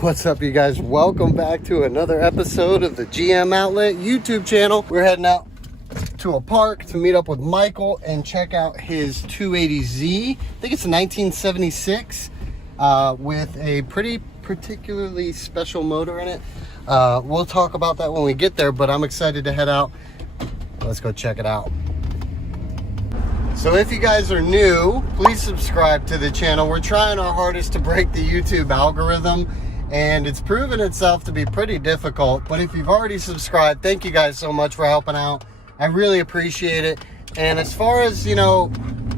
What's up, you guys? Welcome back to another episode of the GM Outlet YouTube channel. We're heading out to a park to meet up with Michael and check out his 280Z. I think it's a 1976 with a pretty particularly special motor in it. We'll talk about that when we get there, but I'm excited to head out. Let's go check it out. So if you guys are new, please subscribe to the channel. We're trying our hardest to break the YouTube algorithm, and it's proven itself to be pretty difficult. But if you've already subscribed, thank you guys so much for helping out. I really appreciate it. And as far as, you know,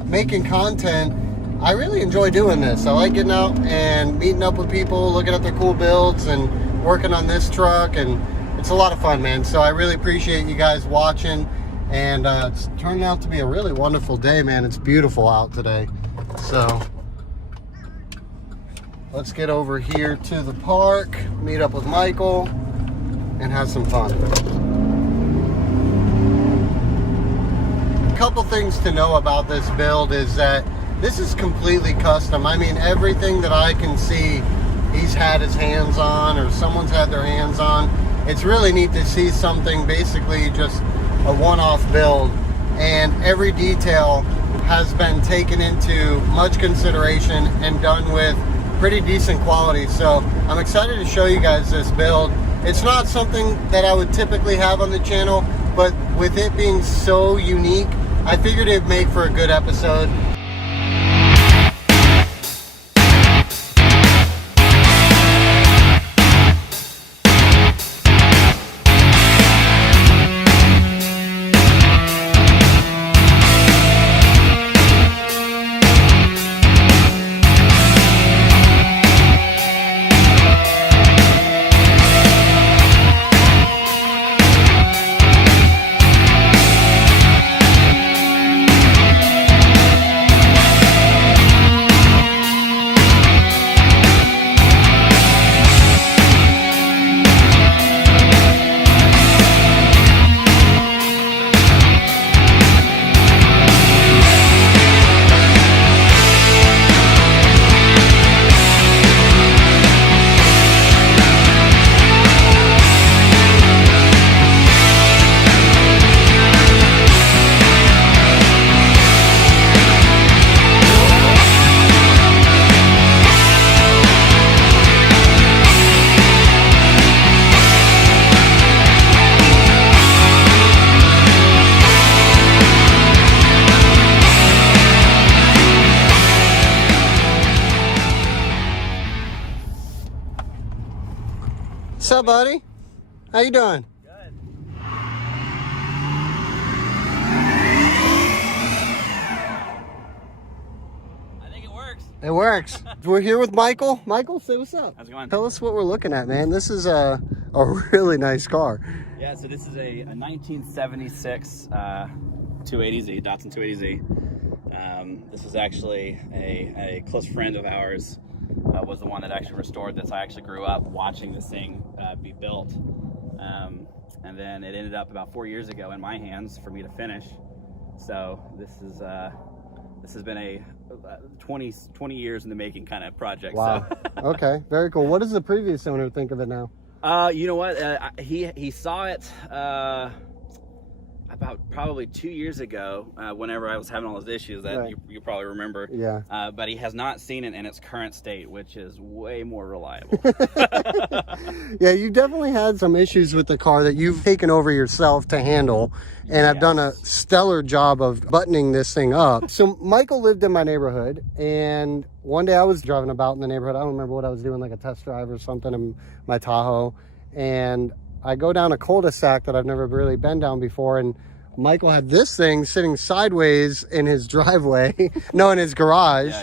making content, I really enjoy doing this. I like getting out and meeting up with people, looking at their cool builds and working on this truck, and it's a lot of fun, man. So I really appreciate you guys watching. And it's turning out to be a really wonderful day, man. It's beautiful out today. So let's get over here to the park, meet up with Michael, and have some fun. A couple things to know about this build is that this is completely custom. I mean, everything that I can see, he's had his hands on or someone's had their hands on. It's really neat to see something basically just a one-off build, and every detail has been taken into much consideration and done with pretty decent quality. So I'm excited to show you guys this build. It's not something that I would typically have on the channel, but with it being so unique, I figured it'd make for a good episode. What's up, buddy? How you doing? Good. I think it works. It works. We're here with Michael. Michael, say what's up. How's it going? Tell us what we're looking at, man. This is a really nice car. Yeah, so this is a 1976 280Z, Datsun 280Z. This is actually a close friend of ours. Was the one that actually restored this. I actually grew up watching this thing be built, and then it ended up about 4 years ago in my hands for me to finish. So this has been a 20 years in the making kind of project. Wow. So. Okay, very cool. What does the previous owner think of it now? You know what? He saw it about probably 2 years ago, whenever I was having all those issues that right. you probably remember. Yeah. But he has not seen it in its current state, which is way more reliable. Yeah, you definitely had some issues with the car that you've taken over yourself to handle, and I've done a stellar job of buttoning this thing up. So Michael lived in my neighborhood, and one day I was driving about in the neighborhood. I don't remember what I was doing, like a test drive or something in my Tahoe, and I go down a cul-de-sac that I've never really been down before, and Michael had this thing sitting sideways in his driveway, no, in his garage,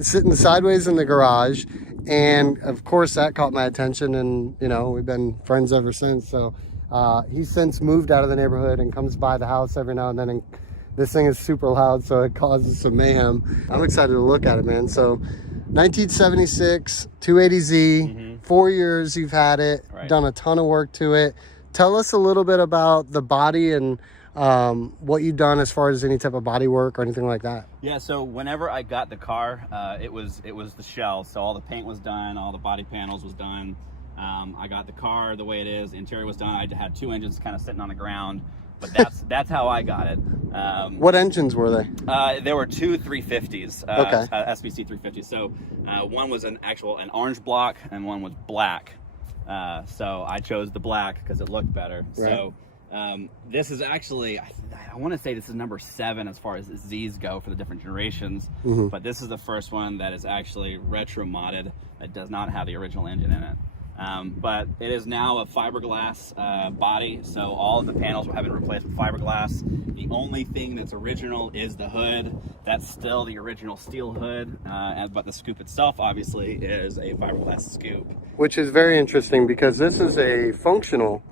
sitting sideways in the garage. And of course that caught my attention, and you know, we've been friends ever since. So he's since moved out of the neighborhood and comes by the house every now and then, and this thing is super loud, so it causes some mayhem. I'm excited to look at it, man. So 1976 280Z, 4 years you've had it, done a ton of work to it. Tell us a little bit about the body and what you've done as far as any type of body work or anything like that. Yeah, so whenever I got the car, it was the shell. So all the paint was done, all the body panels was done. I got the car the way it is. The interior was done. I had 2 engines kind of sitting on the ground, but that's how I got it. What engines were they? There were 2 350s, okay. SBC 350s. So one was an orange block and one was black. So I chose the black because it looked better. Right. So this is actually, I want to say this is number 7 as far as Z's go for the different generations. Mm-hmm. But this is the first one that is actually retro modded. That does not have the original engine in it. But it is now a fiberglass body, so all of the panels have been replaced with fiberglass. The only thing that's original is the hood. That's still the original steel hood, but the scoop itself obviously is a fiberglass scoop. Which is very interesting because this is a functional.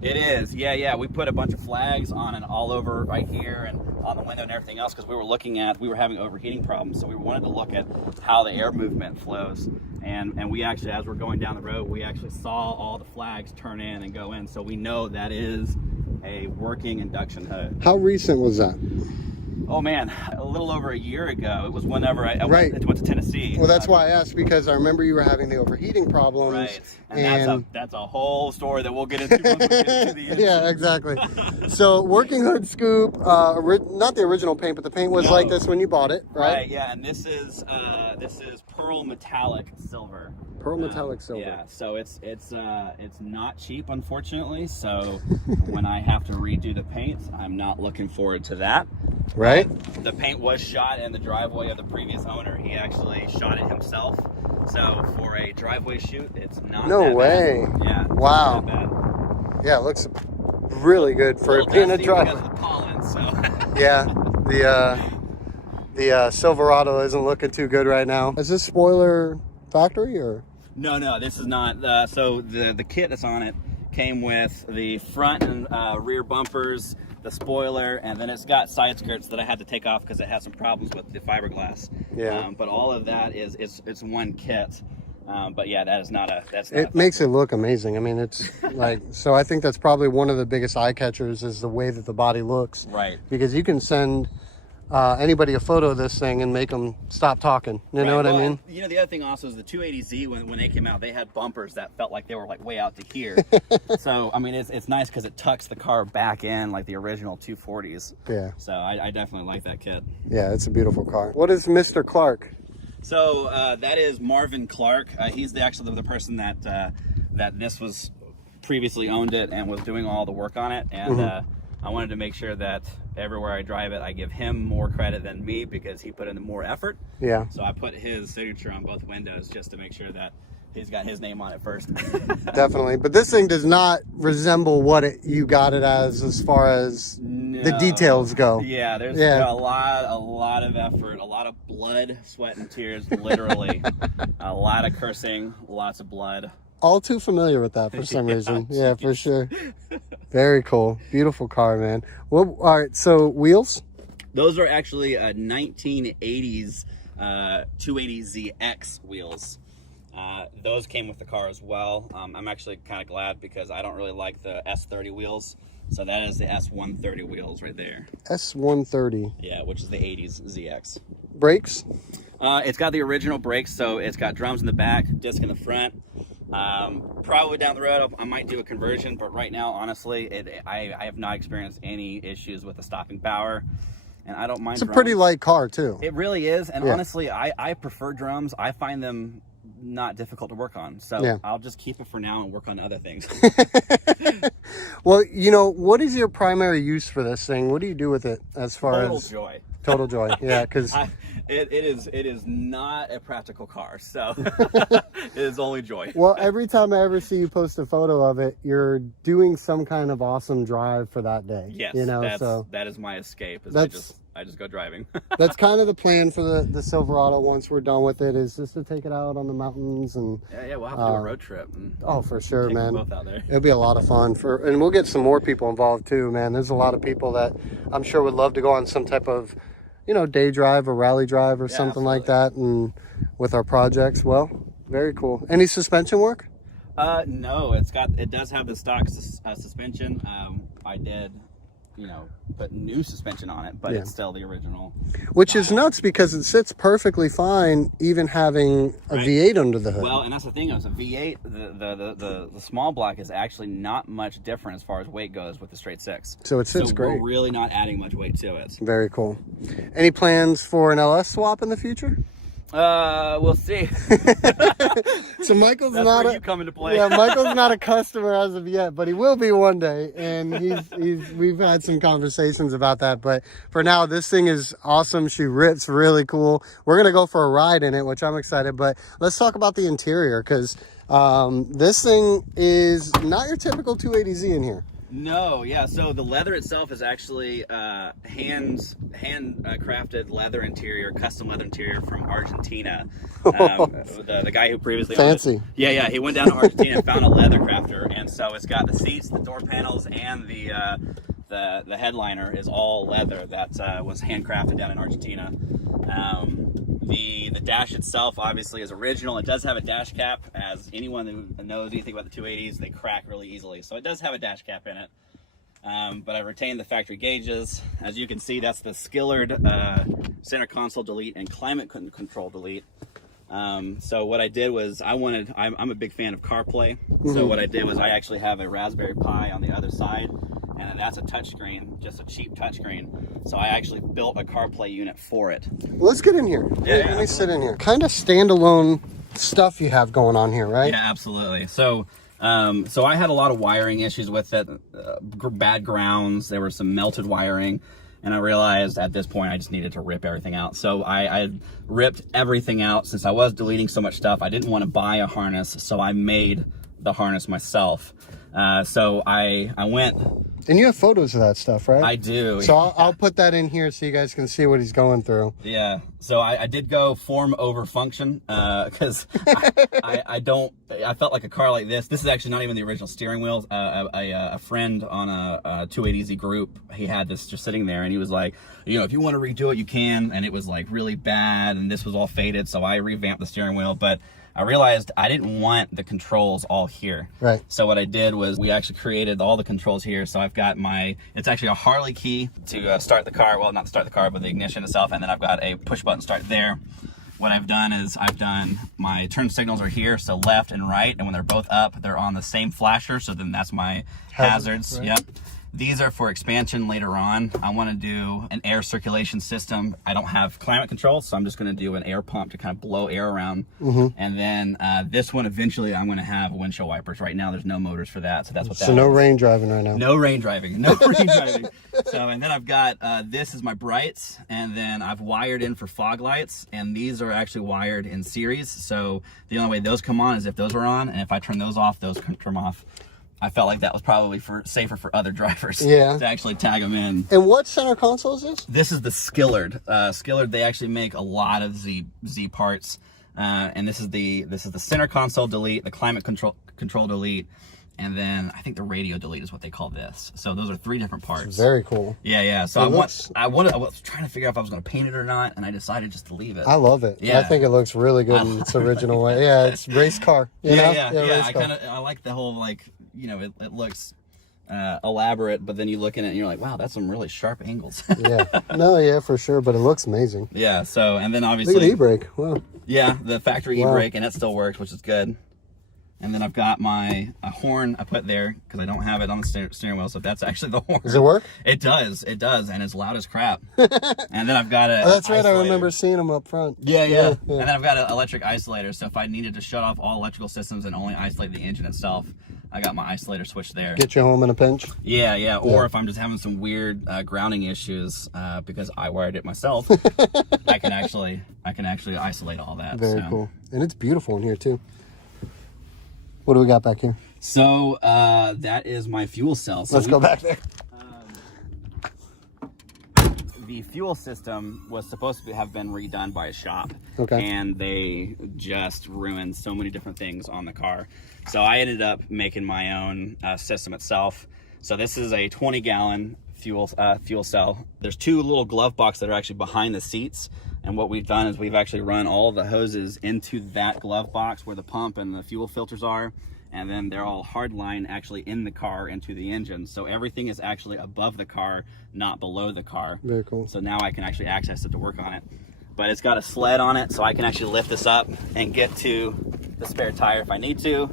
It is, yeah. We put a bunch of flags on it all over right here and on the window and everything else because we were having overheating problems, so we wanted to look at how the air movement flows. And we actually, as we're going down the road, we actually saw all the flags turn in and go in, so we know that is a working induction hood. How recent was that? Oh man, a little over a year ago. It was whenever I right. went to Tennessee. Well, that's why I asked, because I remember you were having the overheating problems. Right, and that's a whole story that we'll get into once we get into the engine. Yeah, exactly. So working hood scoop, not the original paint, but the paint was like this when you bought it, right? Right, yeah, and this is pearl metallic silver. Pearl metallic silver. Yeah, so it's not cheap, unfortunately. So when I have to redo the paint, I'm not looking forward to that. Right. The paint was shot in the driveway of the previous owner. He actually shot it himself. So for a driveway shoot, it's not no that way. bad. Yeah. Wow. Not bad. Yeah, it looks really good for it being a driveway. Because of the pollen, so. Yeah. The Silverado isn't looking too good right now. Is this spoiler factory or? No, this is not. So the kit that's on it came with the front and rear bumpers, the spoiler, and then it's got side skirts that I had to take off because it had some problems with the fiberglass. Yeah. But all of that it's one kit. But yeah, that's not it makes it look amazing. I mean, it's like, so I think that's probably one of the biggest eye catchers is the way that the body looks. Right. Because you can send anybody a photo of this thing and make them stop talking. You know what I mean? You know, the other thing also is the 280Z, when they came out, they had bumpers that felt like they were like way out to here. So, I mean, it's nice because it tucks the car back in like the original 240s. Yeah. So I definitely like that kit. Yeah, it's a beautiful car. What is Mr. Clark? So that is Marvin Clark. He's actually the person that this was previously owned it and was doing all the work on it. And I wanted to make sure that everywhere I drive it, I give him more credit than me because he put in more effort. Yeah. So I put his signature on both windows just to make sure that he's got his name on it first. Definitely. But this thing does not resemble what you got it as far as the details go. Yeah, there's a lot of effort, a lot of blood, sweat, and tears, literally. A lot of cursing, lots of blood. All too familiar with that for some reason. Yeah, for sure. Very cool. Beautiful car, man. Well, all right, so wheels? Those are actually 1980s 280ZX wheels. Those came with the car as well. I'm actually kind of glad because I don't really like the S30 wheels. So that is the S130 wheels right there. S130. Yeah, which is the 80s ZX. Brakes? It's got the original brakes, so it's got drums in the back, disc in the front. Probably down the road I might do a conversion, but right now, honestly, I have not experienced any issues with the stopping power, and I don't mind. It's a pretty light car too. It really is, and honestly, I prefer drums. I find them not difficult to work on, so I'll just keep it for now and work on other things. Well, you know, what is your primary use for this thing? What do you do with it as far as total joy? Total joy. Yeah, because it is not a practical car, so it is only joy. Well, every time I ever see you post a photo of it, you're doing some kind of awesome drive for that day. Yes, you know, that is my escape. I just go driving. That's kind of the plan for the Silverado once we're done with it, is just to take it out on the mountains and we'll have to do a road trip. Oh, for sure, man. Both out there. It'll be a lot of fun and we'll get some more people involved too, man. There's a lot of people that I'm sure would love to go on some type of, you know, day drive or rally drive or something like that, and with our projects. Well, very cool. Any suspension work? No, it does have the stock suspension. I did put new suspension on it, but it's still the original. Which is nuts because it sits perfectly fine, even having a V8 under the hood. Well, and that's the thing, is a V8, the small block is actually not much different as far as weight goes with the straight six. So it sits great. We're really not adding much weight to it. Very cool. Any plans for an LS swap in the future? We'll see. So Michael's That's not where you come into play. Yeah, Michael's not a customer as of yet, but he will be one day, and we've had some conversations about that. But for now, this thing is awesome. She rips really cool. We're gonna go for a ride in it, which I'm excited. But let's talk about the interior, because this thing is not your typical 280Z in here. No, yeah. So the leather itself is actually hand crafted leather interior, custom leather interior from Argentina. The guy who previously fancy. Owned it, yeah. He went down to Argentina and found a leather crafter, and so it's got the seats, the door panels, and the headliner is all leather that was handcrafted down in Argentina. The dash itself obviously is original. It does have a dash cap. As anyone who knows anything about the 280s, they crack really easily. So it does have a dash cap in it. But I retained the factory gauges. As you can see, that's the skillered center console delete and climate control delete. So what I did was I'm a big fan of CarPlay. So what I did was I actually have a Raspberry Pi on the other side, and that's a touchscreen, just a cheap touchscreen. So I actually built a CarPlay unit for it. Let's get in here. Let me sit in here. Kind of standalone stuff you have going on here, right? Yeah, absolutely. So I had a lot of wiring issues with it, bad grounds. There was some melted wiring, and I realized at this point I just needed to rip everything out. So I ripped everything out. Since I was deleting so much stuff, I didn't want to buy a harness, so I made the harness myself. So I went. And you have photos of that stuff, right? I do. So I'll put that in here so you guys can see what he's going through. Yeah. So I did go form over function, because I felt like a car like this. This is actually not even the original steering wheel. A friend on a 280Z group, he had this just sitting there, and he was like, if you want to redo it, you can. And it was like really bad, and this was all faded. So I revamped the steering wheel, but I realized I didn't want the controls all here. Right. So what I did was we actually created all the controls here. So I've got it's actually a Harley key to start the car. Well, not to start the car, but the ignition itself. And then I've got a push button start there. What I've done is my turn signals are here. So left and right. And when they're both up, they're on the same flasher. So then that's my hazards. Right. Yep. These are for expansion later on. I want to do an air circulation system. I don't have climate control, so I'm just going to do an air pump to kind of blow air around. And then this one, eventually, I'm going to have windshield wipers. Right now, there's no motors for that, so that's what that is. So no rain driving right now. No rain driving. No rain driving. So, and then I've got, this is my brights, and then I've wired in for fog lights, and these are actually wired in series. So the only way those come on is if those are on, and if I turn those off, those come off. I felt like that was probably safer for other drivers to actually tag them in. And what center console is this? This is the Skillard. Skillard, they actually make a lot of Z parts, and this is the center console delete, the climate control delete, and then I think the radio delete is what they call this. So those are 3 different parts. Very cool. Yeah. So I was trying to figure out if I was going to paint it or not, and I decided just to leave it. I love it. Yeah. I think it looks really good in its original way. Yeah, it's race car. Yeah. I like the whole, like, it looks elaborate, but then you look in it and you're like, wow, that's some really sharp angles. Yeah, for sure, but it looks amazing. Yeah, so, and then obviously look at the e-brake. Wow. Yeah, the factory e-brake, and it still works, which is good. And then I've got a horn I put there because I don't have it on the steering wheel, so that's actually the horn. Does it work? It does, and it's loud as crap. And then I've got a that's right, isolator. I remember seeing them up front. Yeah. And then I've got an electric isolator, so if I needed to shut off all electrical systems and only isolate the engine itself, I got my isolator switch there. Get you home in a pinch? Yeah. Or if I'm just having some weird grounding issues because I wired it myself, I can actually isolate all that. Very cool. And it's beautiful in here too. What do we got back here? So that is my fuel cell. So let's go back there. The fuel system was supposed to have been redone by a shop. Okay. And they just ruined so many different things on the car. So I ended up making my own system itself. So this is a 20-gallon fuel cell. There's 2 little glove boxes that are actually behind the seats. And what we've done is we've actually run all the hoses into that glove box where the pump and the fuel filters are. and then they're all hardline actually in the car into the engine. So everything is actually above the car, not below the car. Very cool. So now I can actually access it to work on it. But it's got a sled on it, so I can actually lift this up and get to the spare tire if I need to,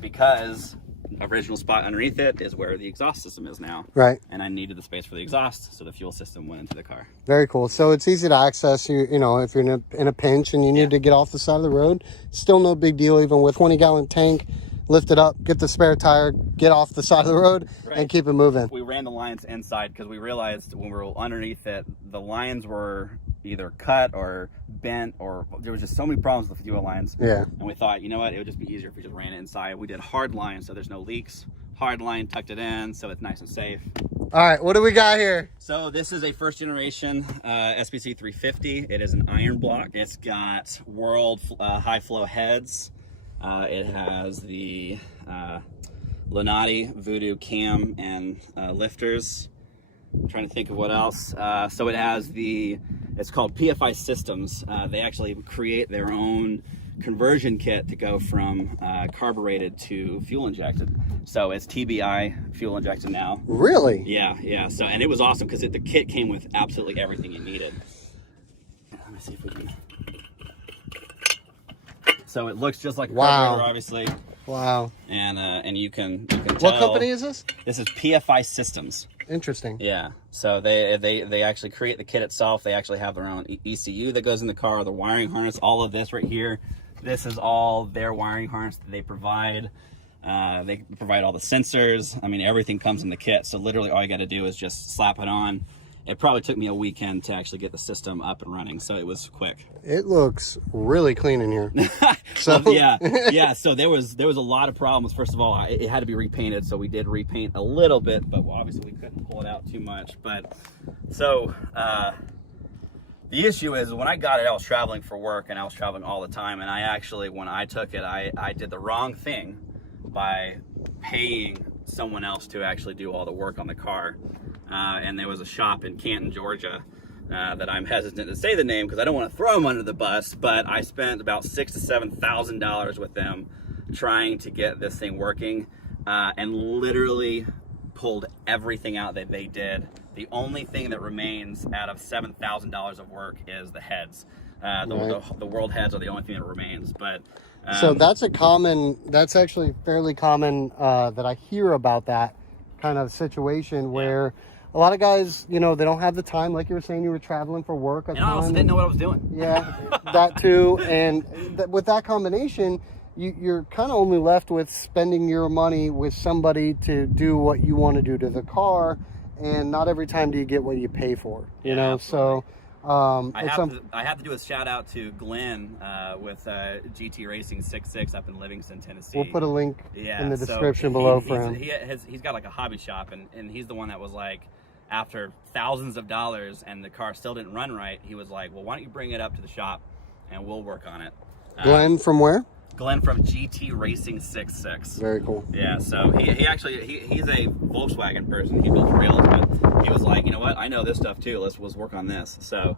because original spot underneath it is where the exhaust system is now. Right. And I needed the space for the exhaust, so the fuel system went into the car. Very cool. So it's easy to access. You know, if you're in a pinch and you need to get off the side of the road, still no big deal. Even with 20-gallon tank, lift it up, get the spare tire, get off the side of the road, and keep it moving. We ran the lines inside because we realized when we were underneath it, the lines were either cut or bent, or there was just so many problems with the fuel lines. Yeah. And we thought, you know what, it would just be easier if we just ran it inside. We did hard line, so there's no leaks. Hard line, tucked it in, so it's nice and safe. All right, what do we got here? So this is a first generation SBC 350. It is an iron block. It's got world high flow heads. It has the Lunati Voodoo cam and lifters. I'm trying to think of what else. So it has it's called PFI Systems. They actually create their own conversion kit to go from carbureted to fuel injected. So it's TBI fuel injected now. Really? Yeah. So, and it was awesome because the kit came with absolutely everything you needed. Let me see if we can. So it looks just like a carburetor, obviously. Wow. And you can tell. What company is this? This is PFI Systems. Interesting. Yeah. So they actually create the kit itself. They actually have their own ECU that goes in the car, the wiring harness, all of this right here. This is all their wiring harness that they provide. They provide all the sensors. I mean, everything comes in the kit. So literally all you got to do is just slap it on. It probably took me a weekend to actually get the system up and running, so it was quick. It looks really clean in here. So yeah. So there was a lot of problems. First of all, it had to be repainted, so we did repaint a little bit, but obviously we couldn't pull it out too much. But so the issue is when I got it, I was traveling for work and I was traveling all the time. And I actually, when I took it, I did the wrong thing by paying someone else to actually do all the work on the car. And there was a shop in Canton, Georgia, that I'm hesitant to say the name because I don't want to throw them under the bus, but I spent about $6,000 to $7,000 with them trying to get this thing working, and literally pulled everything out that they did. The only thing that remains out of $7,000 of work is the heads. The world heads are the only thing that remains. But so that's actually fairly common that I hear about that kind of situation where a lot of guys, you know, they don't have the time. Like you were saying, you were traveling for work. And I also didn't know what I was doing. Yeah, that too. And with that combination, you're kind of only left with spending your money with somebody to do what you want to do to the car. And not every time do you get what you pay for, you know? Absolutely. So I have to do a shout out to Glenn with GT Racing 66 up in Livingston, Tennessee. We'll put a link in the description below for him. He's got like a hobby shop, and he's the one that was like, after thousands of dollars and the car still didn't run right, he was like, well, why don't you bring it up to the shop and we'll work on it. Glenn from where? Glenn from GT Racing 66. Very cool. Yeah, so he's a Volkswagen person. He builds rails, but he was like, you know what, I know this stuff too. Let's work on this. So,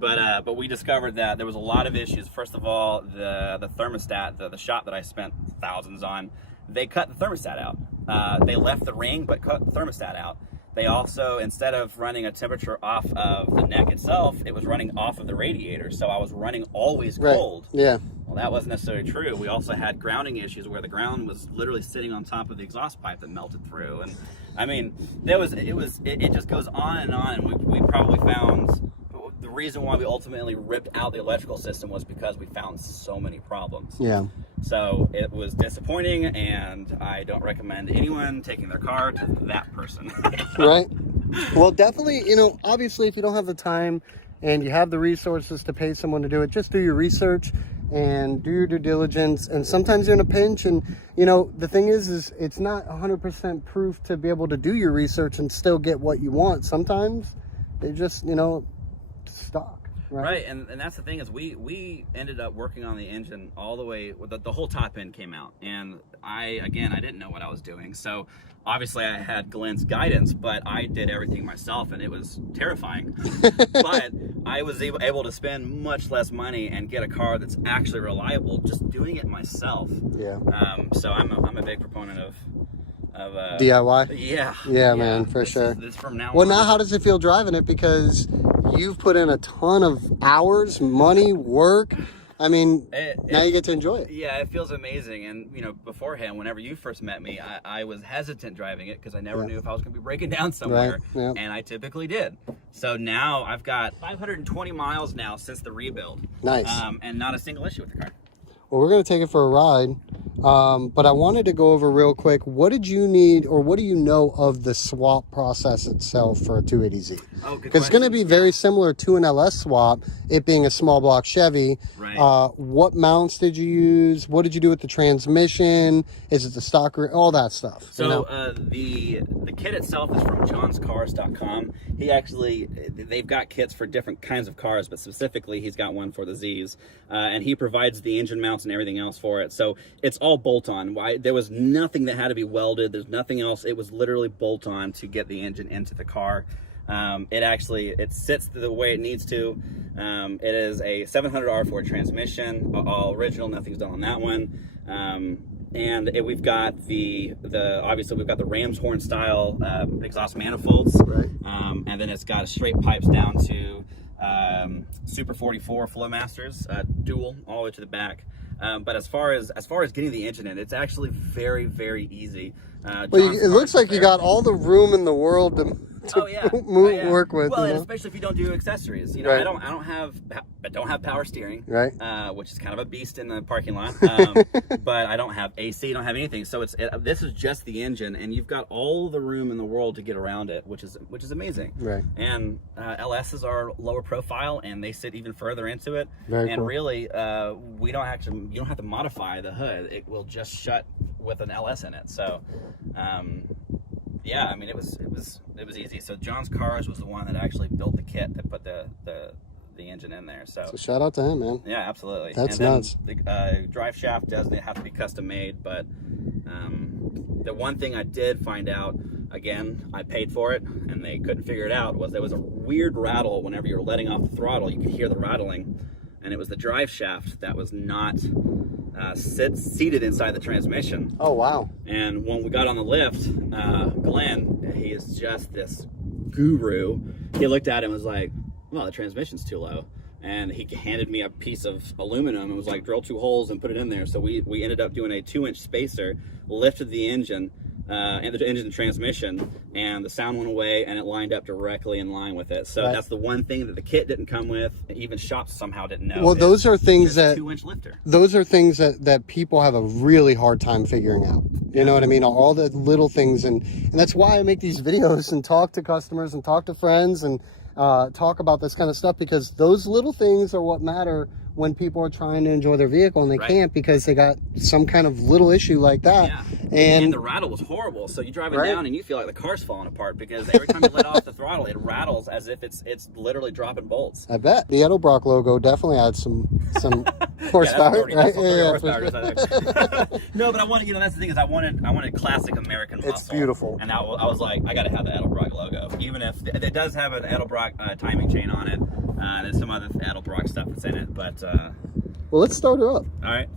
but we discovered that there was a lot of issues. First of all, the thermostat, the shop that I spent thousands on, they cut the thermostat out. They left the ring, but cut the thermostat out. They also, instead of running a temperature off of the neck itself, it was running off of the radiator. So I was running always cold. Yeah. Well, that wasn't necessarily true. We also had grounding issues where the ground was literally sitting on top of the exhaust pipe that melted through. And I mean, it just goes on. And we probably found the reason why we ultimately ripped out the electrical system was because we found so many problems. Yeah. So it was disappointing, and I don't recommend anyone taking their car to that person. Right. Well, definitely, you know, obviously if you don't have the time and you have the resources to pay someone to do it, just do your research and do your due diligence. And sometimes you're in a pinch, and you know, the thing is it's not 100% proof to be able to do your research and still get what you want. Sometimes they just, you know, stock. Right, and that's the thing is we ended up working on the engine all the way. The whole top end came out, and I didn't know what I was doing. So obviously I had Glenn's guidance, but I did everything myself, and it was terrifying. But I was able to spend much less money and get a car that's actually reliable just doing it myself. Yeah. So I'm a big proponent of DIY. Yeah, man, for sure. This from now well, on. now how does it feel driving it? Because you've put in a ton of hours, money, work. I mean, now you get to enjoy it. Yeah, it feels amazing. And, beforehand, whenever you first met me, I was hesitant driving it because I never knew if I was going to be breaking down somewhere. Right. Yep. And I typically did. So now I've got 520 miles now since the rebuild. Nice. And not a single issue with the car. Well, we're going to take it for a ride. But I wanted to go over real quick, what did you need, or what do you know of the swap process itself for a 280Z? Oh, good Because it's going to be very similar to an LS swap, it being a small block Chevy. Right. What mounts did you use? What did you do with the transmission? Is it the stock, all that stuff? So the kit itself is from johnscars.com. They've got kits for different kinds of cars, but specifically he's got one for the Z's. And he provides the engine mounts and everything else for it. So it's all bolt-on. There was nothing that had to be welded. There's nothing else. It was literally bolt-on to get the engine into the car. It sits the way it needs to. It is a 700 R4 transmission, all original. Nothing's done on that one. We've got obviously we've got the ram's horn style exhaust manifolds. Right. And then it's got straight pipes down to Super 44 Flowmasters, dual all the way to the back. But as far as getting the engine in, it's actually very, very easy. It looks like you got all the room in the world to work with. Well, and especially if you don't do accessories. Right. I don't have power steering, right? Which is kind of a beast in the parking lot. But I don't have AC, don't have anything. So this is just the engine, and you've got all the room in the world to get around it, which is amazing. Right. And LSs are lower profile, and they sit even further into it. Very and cool. really, you don't have to modify the hood. It will just shut with an LS in it. So. Yeah, I mean, it was easy. So John's Cars was the one that actually built the kit that put the engine in there. So shout out to him, man. Yeah, absolutely. That's nuts. The drive shaft doesn't have to be custom made, but the one thing I did find out, again, I paid for it, and they couldn't figure it out, was there was a weird rattle whenever you were letting off the throttle. You could hear the rattling, and it was the drive shaft that was not seated inside the transmission. Oh, wow. And when we got on the lift, Glenn, he is just this guru. He looked at it and was like, well, the transmission's too low. And he handed me a piece of aluminum and was like, drill 2 holes and put it in there. So we ended up doing a 2-inch spacer, lifted the engine, and the engine and transmission, and the sound went away, and it lined up directly in line with it. So that's the one thing that the kit didn't come with. Even shops somehow didn't know. Well, those are things that 2-inch lifter. Those are things that people have a really hard time figuring out. You know what I mean? All the little things, and that's why I make these videos and talk to customers and talk to friends and talk about this kind of stuff, because those little things are what matter when people are trying to enjoy their vehicle and they can't because they got some kind of little issue like that. Yeah. And the rattle was horrible. So you drive it down and you feel like the car's falling apart because every time you let off the throttle, it rattles as if it's literally dropping bolts. I bet the Edelbrock logo definitely adds some horsepower, right? Horsepower. No, but I wanted, that's the thing, is I wanted classic American muscle. It's beautiful. And I was like, I got to have the Edelbrock logo, even if it does have an Edelbrock timing chain on it. There's some other Edelbrock stuff that's in it, but well, let's start her up. All right.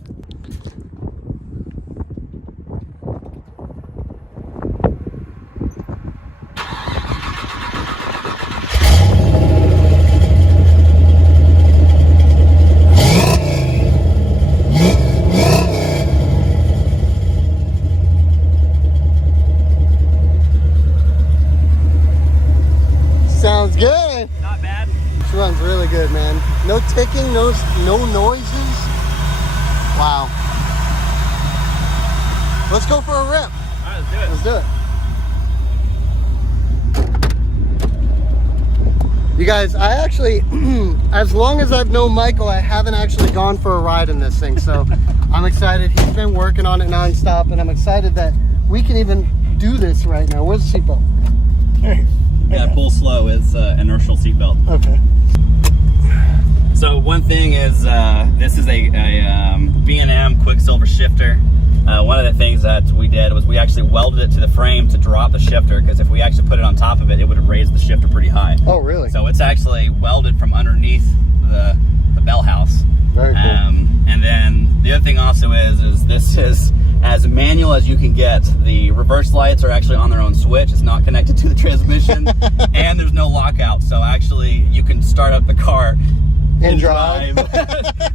Sounds good. Not bad. This runs really good, man. No ticking, no noises. Wow. Let's go for a rip. All right, let's do it. Let's do it. You guys, I actually, as long as I've known Michael, I haven't actually gone for a ride in this thing. So I'm excited. He's been working on it nonstop, and I'm excited that we can even do this right now. Where's the seatbelt? Yeah, pull slow. It's inertial seatbelt. Okay. So one thing is, this is a B&M Quicksilver shifter. One of the things that we did was we actually welded it to the frame to drop the shifter, because if we actually put it on top of it, it would have raised the shifter pretty high. Oh, really? So it's actually welded from underneath the bell house. Very cool. And then the other thing also is this is as manual as you can get. The reverse lights are actually on their own switch. It's not connected to the transmission, and there's no lockout. So actually, you can start up the car and drive.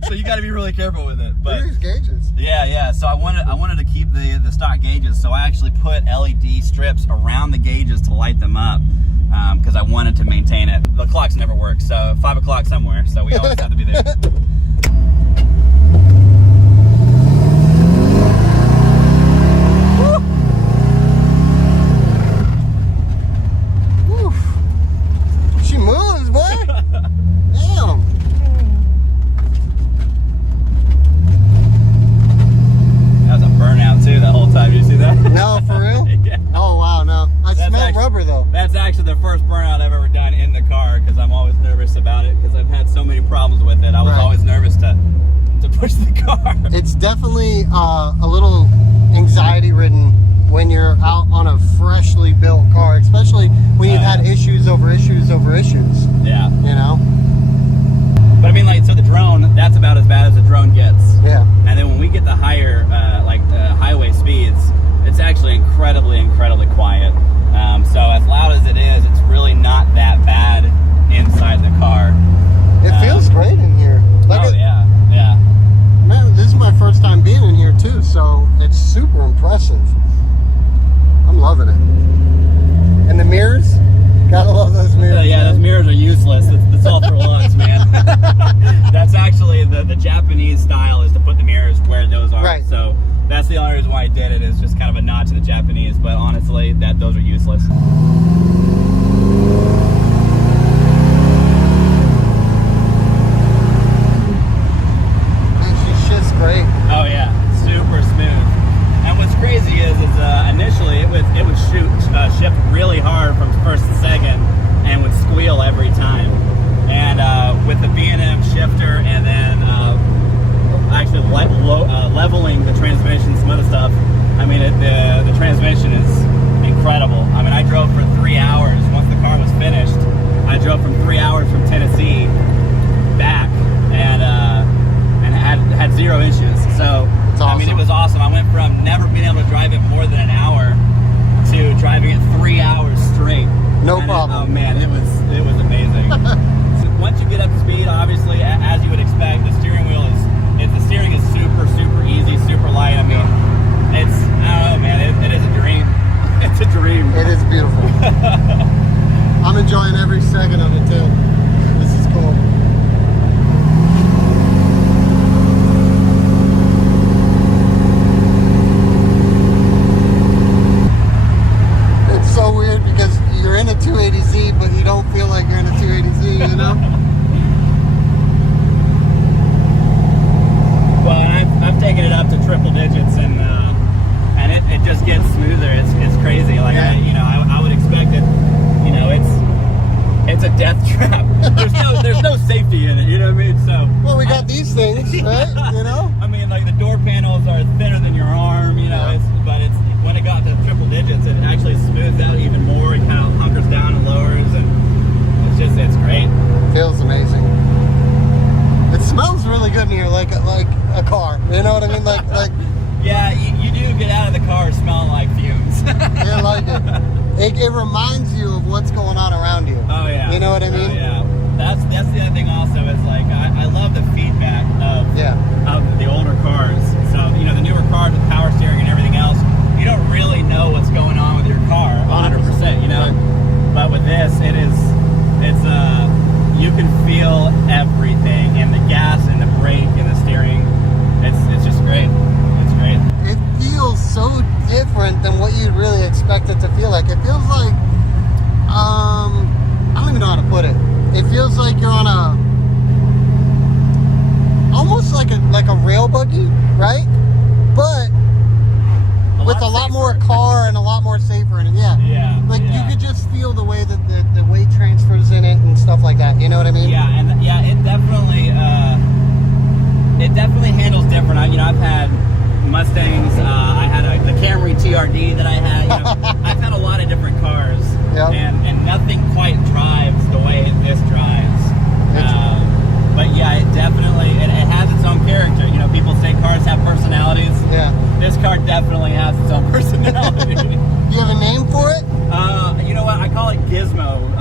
So you got to be really careful with it. But these gauges. Yeah. So I wanted to keep the stock gauges. So I actually put LED strips around the gauges to light them up, because I wanted to maintain it. The clocks never work, so 5 o'clock somewhere. So we always have to be there. She moves, boy. Damn. That was a burnout too the whole time. You see that? No, for real? Yeah. Oh, wow, no. I smell rubber, though. That's actually the first burnout I've ever done in the car, because I'm always nervous about it, because I've had so many problems with it. I was always nervous to push the car. It's definitely a little anxiety-ridden when you're out on a freshly built car, especially when you've had issues over issues over issues. Yeah. You know? But I mean, like, so the drone, that's about as bad as the drone gets. Yeah. And then when we get the higher, highway speeds, it's actually incredibly quiet. So as loud as it is, it's really not that bad inside the car. It feels great in here. Yeah. Man, this is my first time being in here too, so it's super impressive. I'm loving it. And the mirrors? Gotta love those mirrors. Yeah, those mirrors are useless. That's all for looks, man. That's actually the Japanese style, is to put the mirrors where those are. Right. So that's the only reason why I did it, is just kind of a nod to the Japanese. But honestly, those are useless. And she shifts great. Oh yeah, super smooth. And what's crazy is initially it would shift really hard from first to second, and would squeal every time. And with the B&M shifter, and then actually leveling the transmission, some other stuff, I mean, the transmission is incredible. I mean, I drove for 3 hours. Once the car was finished, I drove from 3 hours from Tennessee back, and had 0 issues. So awesome. I mean, it was awesome. I went from never being able to drive it more than an hour to driving it 3 hours straight. No problem. Oh man, it was amazing. So once you get up to speed, obviously, as you would expect, the steering wheel the steering is super easy, super light. I mean, I don't know, man, it is a dream. It's a dream. It is beautiful. I'm enjoying every second of it too. This is cool. It's so weird because you're in a 280Z, but you don't feel like you're in a 280Z, you know? Well, I've taken it up to triple digits, and it just gets smoother. It's crazy. Like, yeah. I would expect it. You know, it's a death trap. There's no safety in it. You know what I mean? So. Well, we got these things, right? You know? I mean, like, the door panels are thinner than your arm. You know, but when it got to triple digits, it actually smooths out even more. It kind of hunkers down and lowers, and it's great. Feels amazing. It smells really good in here, like a car. You know what I mean? Like. Yeah, you do get out of the car smelling like fumes. Yeah, like it. It reminds you of what's going on around you. Oh yeah. You know what I mean? Oh, yeah. That's the other thing also. Is like I love the feedback of the older cars. So the newer cars with power steering and everything else, you don't really know what's going on with your car 100%. You know, but with this, you can feel everything, and the gas and the brake and the steering. It's just great. It's great. It feels so different than what you'd really expect it to feel like. It feels like I don't even know how to put it. It feels like you're on almost like a rail buggy, right? But with a lot more car and a lot more safer in it. Yeah. Yeah. Like yeah. you could just feel the way that the weight transfers in it and stuff like that. You know what I mean? Yeah, and yeah, it definitely handles different. I've had Mustangs. I had the Camry TRD that I had. I've had a lot of different cars, and nothing quite drives the way this drives. But yeah, it definitely it has its own character. People say cars have personalities. Yeah. This car definitely has its own personality. You have a name for it? You know what? I call it Gizmo.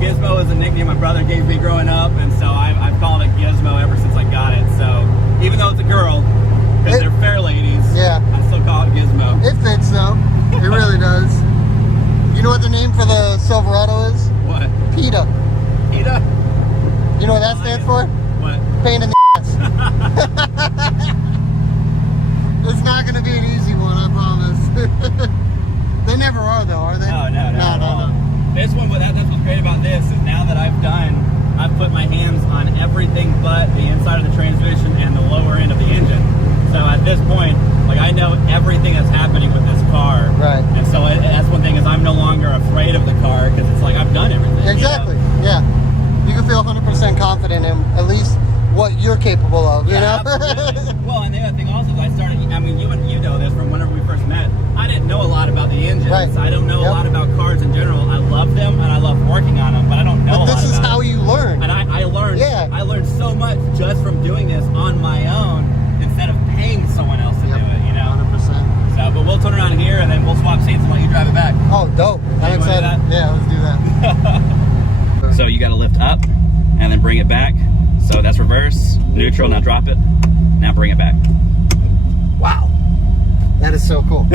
Gizmo is a nickname my brother gave me growing up, and so I've called it Gizmo ever since I got it. So even though it's a girl, because they're fair ladies, I still call it Gizmo. It fits though. It really does. You know what the name for the Silverado is? What? PETA. PETA? You know what that stands for? What? Pain in the ass. It's not going to be an easy one, I promise. They never are though, are they? Oh, no. This one, that's what's great about this, is now that I've put my hands on everything but the inside of the transmission and the lower end of the engine. So at this point, like, I know everything that's happening with this car. Right. And so that's one thing, is I'm no longer afraid of the car, because it's like I've done everything. Exactly. Yeah. You can feel 100% confident in at least what you're capable of, you know? Absolutely. Well, and the other thing also is I started, you know this from whenever we first met, I didn't know a lot about the engines. Right. I don't know a lot about cars in general. I love them and I love working on them, but I don't know a lot about them. This is how you learn. And I learned so much just from doing this on my own instead of paying someone else to do it, 100%. So, but we'll turn around here and then we'll swap seats and let you drive it back. Oh, dope. I'm excited. Yeah, let's do that. So you got to lift up and then bring it back. So that's reverse, neutral, now drop it, now bring it back. Wow. That is so cool.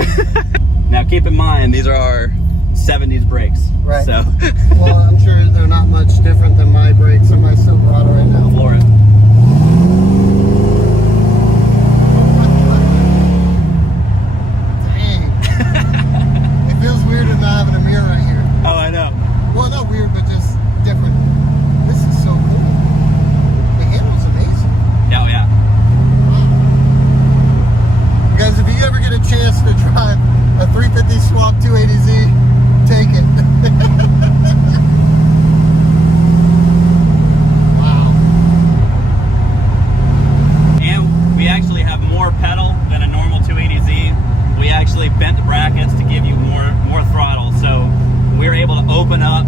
Now keep in mind, these are our 70s brakes. Right. So well, I'm sure they're not much different than my brakes on my Silverado right now. Floor it. Dang. It feels weird to not having a mirror right here. Oh, I know. Well, not weird, but just different. This is so cool. The handle's amazing. Oh, yeah. Guys, if you ever get a chance to drive a 350 swap 280Z, take it. Wow. And we actually have more pedal than a normal 280Z. We actually bent the brackets to give you more throttle. So we were able to open up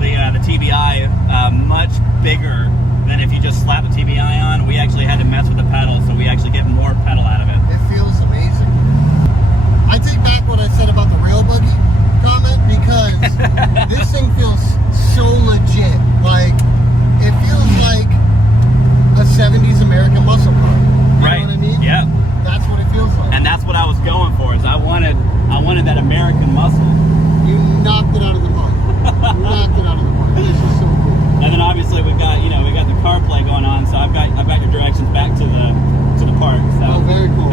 the TBI much bigger than if you just slap the TBI on. We actually had to mess with the pedal, so we actually get more pedal out of it. It feels amazing. I take back what I said about the rail buggy comment, because this thing feels so legit. Like, it feels like a 70s American muscle car. You know what I mean? Yeah. That's what it feels like. And that's what I was going for, is I wanted that American muscle. You knocked it out of the park. You knocked it out of the park. This is so cool. And then obviously we've got the CarPlay going on, so I've got your directions back to the park. So. Oh, very cool.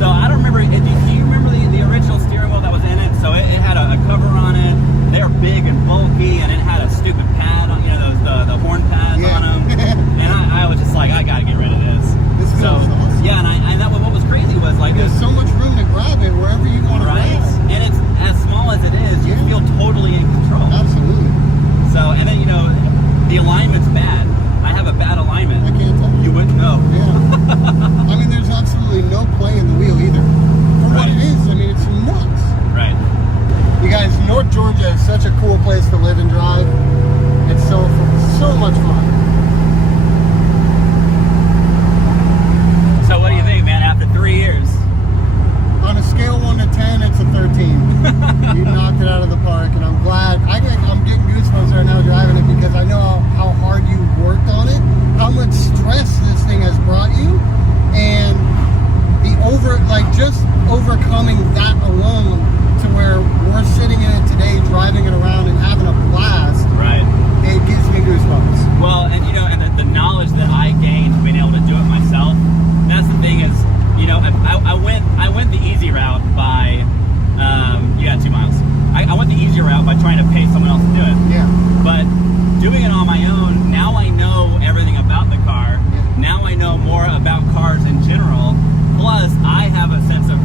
So I don't remember. Do you remember the original steering wheel that was in it? So it had a cover on it. They were big and bulky, and it had a stupid pad on, the horn pads on them. And I was just like, I gotta get rid of this. This feels awesome. Yeah, and that what was crazy was like there's so much room to grab it wherever you want to grab it. And it's as small as it is, you feel totally in control. Absolutely. So, and then the alignment's bad. I have a bad alignment. I can't tell you. You wouldn't know. Yeah. I mean, there's absolutely no play in the wheel either. For what it is, I mean, it's nuts. Right. You guys, North Georgia is such a cool place to live and drive. It's so much fun. So what do you think, man, after 3 years? On a scale 1 to 10, it's a 13. You knocked it out of the park, and I'm glad. I'm getting goosebumps right now driving it, because I know how hard you worked on it, how much stress this thing has brought you, and just overcoming that alone to where we're sitting in it today, driving it around and having a blast. Right. It gives me goosebumps. Well, and and the knowledge that I gained being able to do it myself. That's the thing is, I went the easy route by, you got 2 miles. I went the easier route by trying to pay someone else to do it. Yeah. But doing it on my own, now I know everything about the car. Yeah. Now I know more about cars in general. Plus, I have a sense of,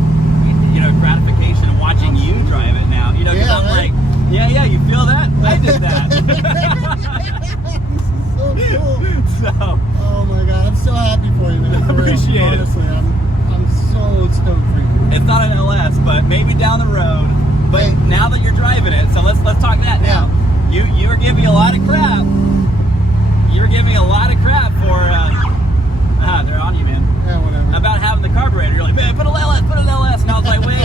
appreciate it. Honestly, I'm so stoked for you. It's not an LS, but maybe down the road. But Hey. now that you're driving it, so let's talk that now. You were giving me a lot of crap. You were giving me a lot of crap for they're on you, man. Yeah, whatever. About having the carburetor. You're like, man, put an LS, and I was like, wait.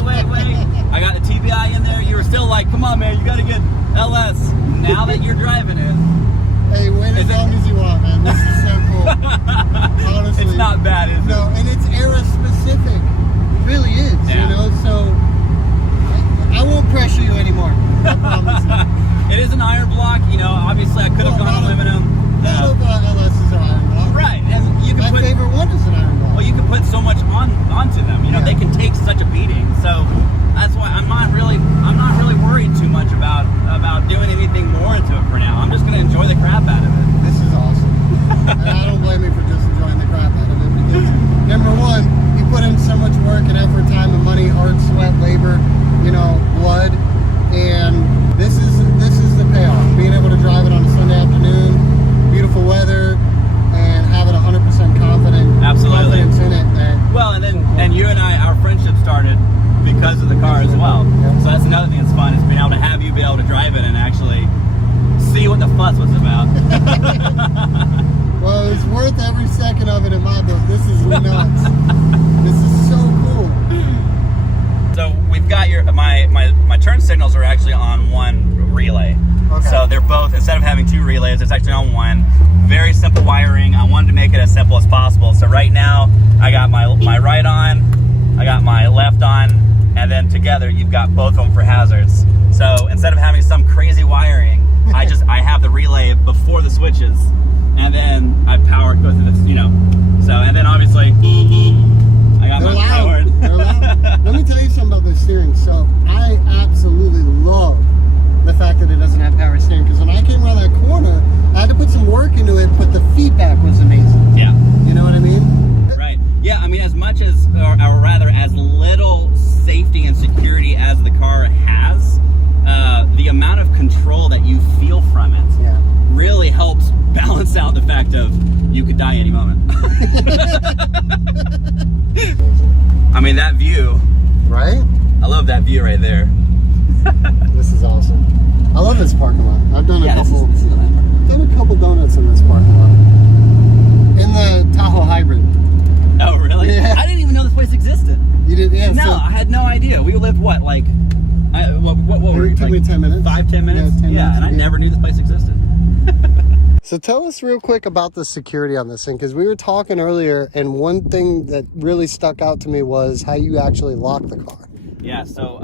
I got the TBI in there. You were still like, come on, man, you got to get LS. Now that you're driving it. Hey, wait as long as you want, man. This is so cool. Honestly. It's not bad, is it? No, and it's era specific. It really is, Yeah. you know, so I won't pressure you anymore. I promise you. It is an iron block, you know, obviously I could have gone aluminum. A lot of LSs are iron block. Right, and you can My put favorite one is an iron block. well, you can put so much onto them. You know, Yeah. they can take such a beating. So that's why I'm not really worried too much about doing anything more into it for now. I'm just gonna enjoy the crap out of it. This is awesome. And I don't blame you for just enjoying the crap out of it because, number one, you put in so much work and effort, time and money, hard sweat, labor, you know, blood, and this is the payoff. Being able to drive it on a Sunday afternoon, beautiful weather, and having 100% Absolutely. confidence in it. Well, and then and you and I, our friendship started because of the car as well. Yeah. So that's another thing that's fun is being able to have you be able to drive it and actually see what the fuss was about. Well, it's worth every second of it in my book. This is nuts. This is so cool. So we've got my turn signals are actually on one relay. Okay. So they're both, instead of having two relays, it's actually on one. Very simple wiring. I wanted to make it as simple as possible. So right now I got my right on, I got my left on, and then together you've got both of them for hazards. So instead of having some crazy wiring, I have the relay before the switches, and then I power it goes to the, you know. So, and then obviously I got They're my loud. power. They're loud. Let me tell you something about the steering. So I absolutely love the fact that it doesn't have power steering, because when I came around that corner, I had to put some work into it, but the feedback was amazing. Yeah. You know what I mean? Right. Yeah, I mean, as much as, or rather, as little safety and security as the car has, the amount of control that you feel from it Yeah. really helps balance out the fact of you could die any moment. I mean, that view, Right? I love that view right there. This is awesome. I love this parking lot. I've done Yeah, this is the landmark. done a couple donuts in this parking lot. In the Tahoe Hybrid. Oh, really? Yeah. I didn't even know this place existed. You did? Yeah. No, I had no idea. We lived, what, like, what were we? It took me 10 minutes. 5-10 minutes? Yeah, 10 minutes, and I yeah. never knew this place existed. So tell us real quick about the security on this thing, because we were talking earlier, and one thing that really stuck out to me was how you actually lock the car. Yeah, so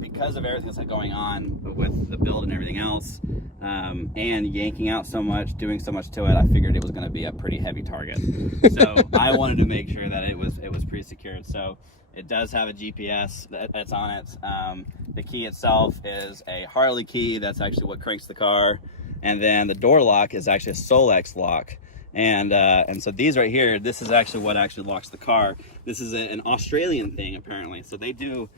because of everything that's going on with the build and everything else, and yanking out so much, doing so much to it, I figured it was going to be a pretty heavy target. So I wanted to make sure that it was pre-secured. So it does have a GPS that's on it. The key itself is a Harley key. That's actually what cranks the car. And then the door lock is actually a Solex lock. And so these right here, this is actually what actually locks the car. This is an Australian thing, apparently. So they do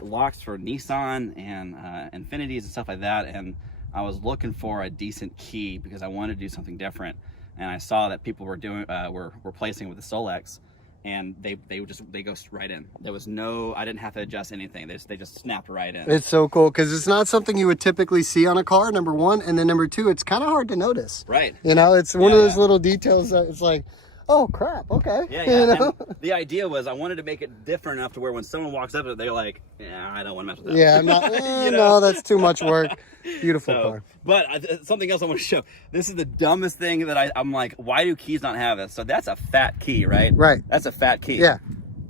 locks for Nissan and Infinitis and stuff like that. And I was looking for a decent key because I wanted to do something different. And I saw that people were doing were replacing with the Solex, and they go right in. There was no, I didn't have to adjust anything. They just snapped right in. It's so cool because it's not something you would typically see on a car, number one, and then number two, it's kind of hard to notice. Right. You know, it's one of those little details that it's like, oh crap, okay. Yeah. You know? And the idea was I wanted to make it different enough to where when someone walks up to it, they're like, yeah, I don't want to mess with that. Yeah, I'm not. You know? No, that's too much work. Beautiful car. But something else I want to show. This is the dumbest thing that I'm like, why do keys not have this? So that's a fat key, right? Right. That's a fat key. Yeah.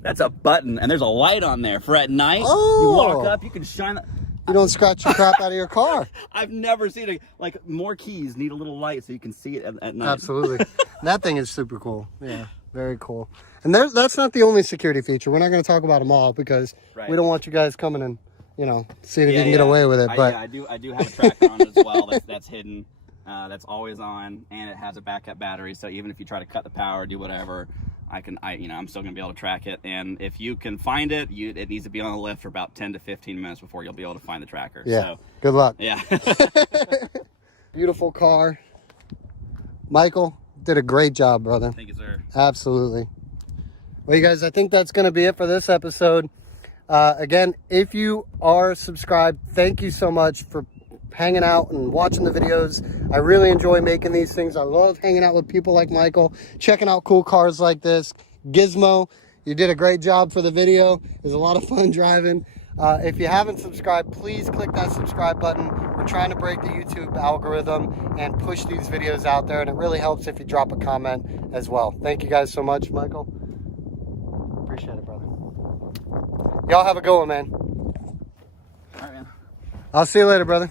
That's a button, and there's a light on there for at night. Oh. You walk up, you can shine the... You don't scratch the crap out of your car. I've never seen it. Like, more keys need a little light so you can see it at night. Absolutely. That thing is super cool. Yeah, very cool. And that's not the only security feature. We're not going to talk about them all because we don't want you guys coming and, you know, seeing if you can get away with it. But I do have a tracker on it as well that's hidden. That's always on, and it has a backup battery. So even if you try to cut the power, do whatever, I'm still gonna be able to track it. And if you can find it, it needs to be on the lift for about 10 to 15 minutes before you'll be able to find the tracker. Yeah. So, Good luck. yeah. Beautiful car. Michael did a great job, brother. Thank you, sir. Absolutely. Well, you guys, I think that's going to be it for this episode. Again, if you are subscribed, thank you so much for hanging out and watching the videos. I really enjoy making these things. I love hanging out with people like Michael, checking out cool cars like this. Gizmo, you did a great job for the video. It was a lot of fun driving. If you haven't subscribed, please click that subscribe button. We're trying to break the YouTube algorithm and push these videos out there, and it really helps if you drop a comment as well. Thank you guys so much, Michael. Appreciate it, brother. Y'all have a good one, man. All right, man. I'll see you later, brother.